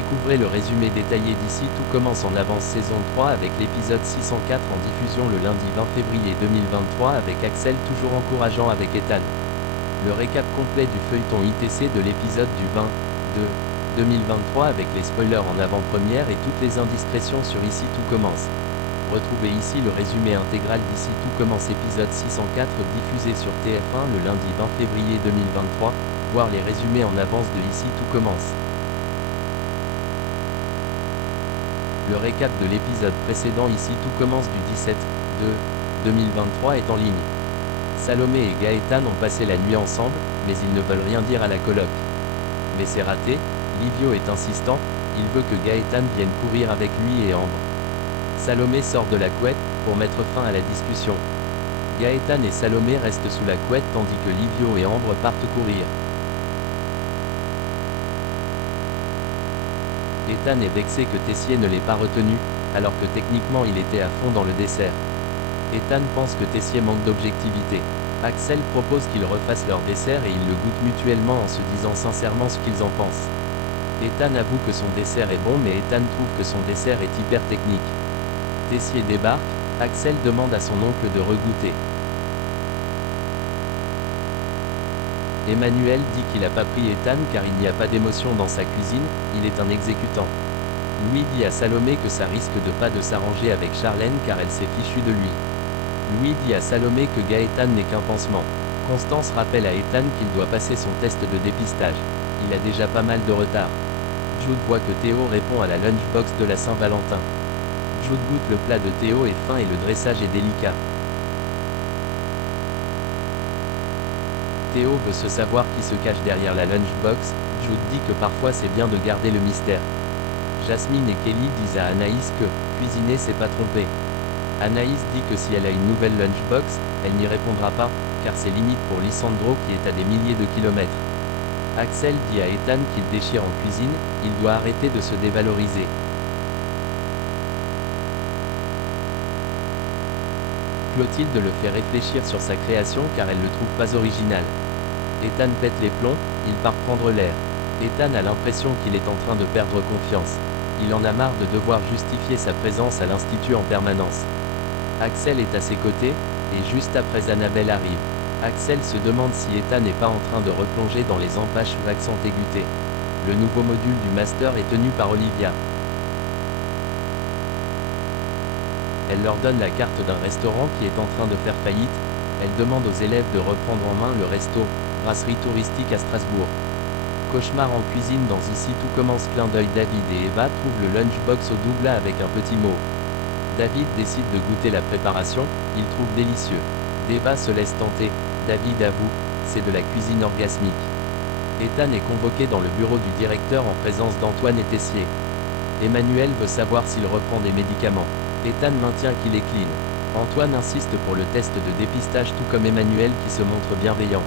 Découvrez le résumé détaillé d'ici Tout commence en avance saison 3 avec l'épisode 604 en diffusion le lundi 20 février 2023 avec Axel toujours encourageant avec Ethan. Le récap complet du feuilleton ITC de l'épisode du 20 de 2023 avec les spoilers en avant-première et toutes les indiscrétions sur Ici Tout commence. Retrouvez ici le résumé intégral d'Ici Tout commence épisode 604 diffusé sur TF1 le lundi 20 février 2023, voir les résumés en avance de Ici Tout commence. Le récap de l'épisode précédent Ici Tout commence du 17 de 2023 est en ligne. Salomé et Gaëtan ont passé la nuit ensemble, mais ils ne veulent rien dire à la coloc. Mais c'est raté, Livio est insistant, il veut que Gaëtan vienne courir avec lui et Ambre. Salomé sort de la couette, pour mettre fin à la discussion. Gaëtan et Salomé restent sous la couette tandis que Livio et Ambre partent courir. Ethan est vexé que Tessier ne l'ait pas retenu, alors que techniquement il était à fond dans le dessert. Ethan pense que Tessier manque d'objectivité. Axel propose qu'ils refassent leur dessert et ils le goûtent mutuellement en se disant sincèrement ce qu'ils en pensent. Ethan avoue que son dessert est bon mais Ethan trouve que son dessert est hyper technique. Tessier débarque, Axel demande à son oncle de regoûter. Emmanuel dit qu'il n'a pas pris Ethan car il n'y a pas d'émotion dans sa cuisine, il est un exécutant. Louis dit à Salomé que ça risque de pas de s'arranger avec Charlène car elle s'est fichue de lui. Louis dit à Salomé que Gaëtan n'est qu'un pansement. Constance rappelle à Ethan qu'il doit passer son test de dépistage. Il a déjà pas mal de retard. Jude voit que Théo répond à la lunchbox de la Saint-Valentin. Jude goûte le plat de Théo est fin et le dressage est délicat. Théo veut se savoir qui se cache derrière la lunchbox, Jude dit que parfois c'est bien de garder le mystère. Jasmine et Kelly disent à Anaïs que « cuisiner c'est pas tromper ». Anaïs dit que si elle a une nouvelle lunchbox, elle n'y répondra pas, car c'est limite pour Lisandro qui est à des milliers de kilomètres. Axel dit à Ethan qu'il déchire en cuisine, il doit arrêter de se dévaloriser. Clotilde le fait réfléchir sur sa création car elle le trouve pas original. Ethan pète les plombs, il part prendre l'air. Ethan a l'impression qu'il est en train de perdre confiance. Il en a marre de devoir justifier sa présence à l'institut en permanence. Axel est à ses côtés, et juste après Annabelle arrive. Axel se demande si Ethan n'est pas en train de replonger dans les empâches sous accent aigus. Le nouveau module du master est tenu par Olivia. Elle leur donne la carte d'un restaurant qui est en train de faire faillite. Elle demande aux élèves de reprendre en main le resto, brasserie touristique à Strasbourg. Cauchemar en cuisine dans Ici Tout commence clin d'œil David et Eva trouvent le lunchbox au doublat avec un petit mot. David décide de goûter la préparation, il trouve délicieux. Eva se laisse tenter, David avoue, c'est de la cuisine orgasmique. Ethan est convoqué dans le bureau du directeur en présence d'Antoine et Tessier. Emmanuel veut savoir s'il reprend des médicaments. Ethan maintient qu'il est clean. Antoine insiste pour le test de dépistage tout comme Emmanuel qui se montre bienveillant.